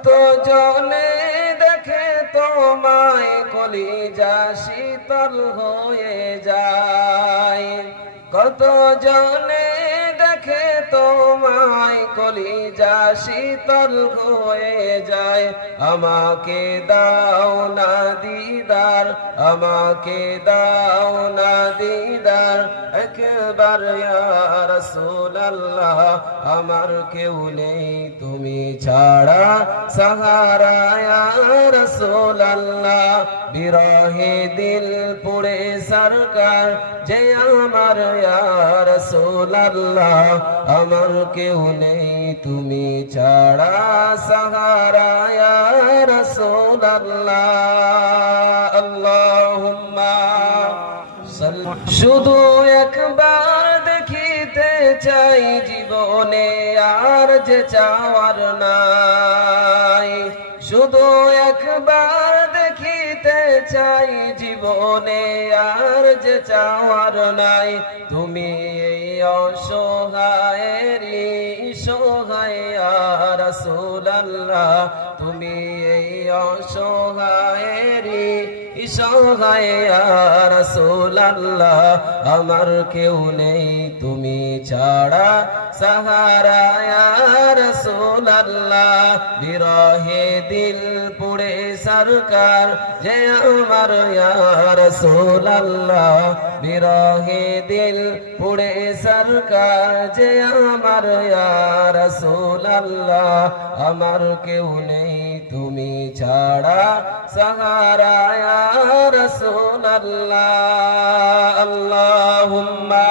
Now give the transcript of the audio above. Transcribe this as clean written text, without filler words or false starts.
কত জনে দেখে তোমায় কলিজা শীতল হয়ে যায়, কত জনে দেখে তোমায় কলিজা শীতল হয়ে যায়। আমাকে দাও না দিদার, আমাকে দাও না দিদার একবার ইয়া রাসূলুল্লাহ। আমার কেউ নেই তুমি ছাড়া সাহারা ইয়া রাসূলুল্লাহ। বিরহে দিল পুড়ে সরকার যে আমার ইয়া রাসূলুল্লাহ। আমার কেউ নেই তুমি ছাড়া সাহারা ইয়া রাসূলুল্লাহ। আল্লাহুম্মা শুধু একবার দেখিতে চাই জীবনে আর যে চাওয়ার নাই, শুধু একবার দেখিতে চাই জীবনে আর যে চাওয়ার নাই। তুমি এই অসহায়েরই সহায় ইয়া রাসূলুল্লাহ, তুমি এই অসহায়েরই সহায় ইয়া রাসূলুল্লাহ। আমার কেউ নেই তুমি ছাড়া সাহারা ইয়া রাসূলুল্লাহ। বিরহে দিল পুড়ে সরকার যে আমার ইয়া রাসূলুল্লাহ। বিরহে দিল পুড়ে সরকার যে আমার ইয়া রাসূলুল্লাহ। আমার কেউ নেই তুমি ছাড়া সাহারা ইয়া রাসূলুল্লাহ। আল্লাহুম্মা